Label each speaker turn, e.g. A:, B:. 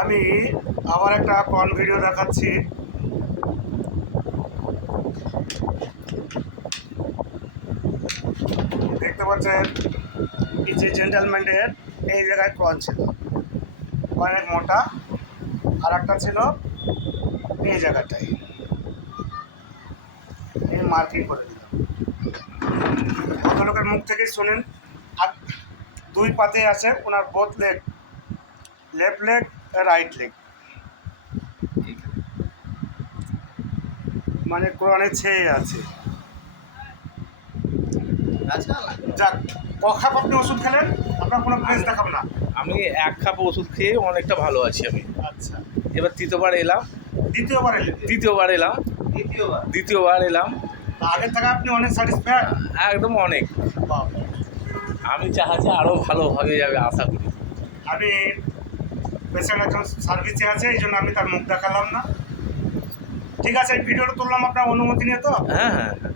A: আমি আবার একটা কন ভিডিও দেখাচ্ছি। দেখতে পাচ্ছেন, এই যে জেন্টালম্যানের এই জায়গায় কন ছিল। অনেক মোটা আর একটা ছিল এই জায়গাটায়। এই মার্কিং করে দিলাম। ভদ্রলোকের মুখ থেকেই শোনেন, আর দুই পাতে আছে ওনার both leg. Left leg right leg মানে কোরআনে ছেয়ে আছে।
B: আচ্ছা
A: যাক কখাপ আপনি ওষুধ খেলেন? আপনার কোনো প্রেস দেখাবো না।
C: আমি এক কাপ ওষুধ খেয়ে অনেকটা ভালো আছি আমি।
A: আচ্ছা।
C: এবার তৃতীয়বার এলাম।
A: দ্বিতীয়বার এলেন।
C: দ্বিতীয়বার এলাম।
B: দ্বিতীয়বার
C: দ্বিতীয়বার এলাম।
A: আগের থেকে আপনি অনেক স্যাটিসফাইড
C: একদম অনেক। আমি চাহাচ্ছি আরও ভালোভাবে যাবে আশা করি।
A: আমি পেশেন্ট একজন সার্ভিসে আছে এই জন্য আমি তার মুখ দেখালাম না। ঠিক আছে, এই ভিডিওটা তুললাম আপনার অনুমতি নিয়ে তো?
C: হ্যাঁ হ্যাঁ হ্যাঁ।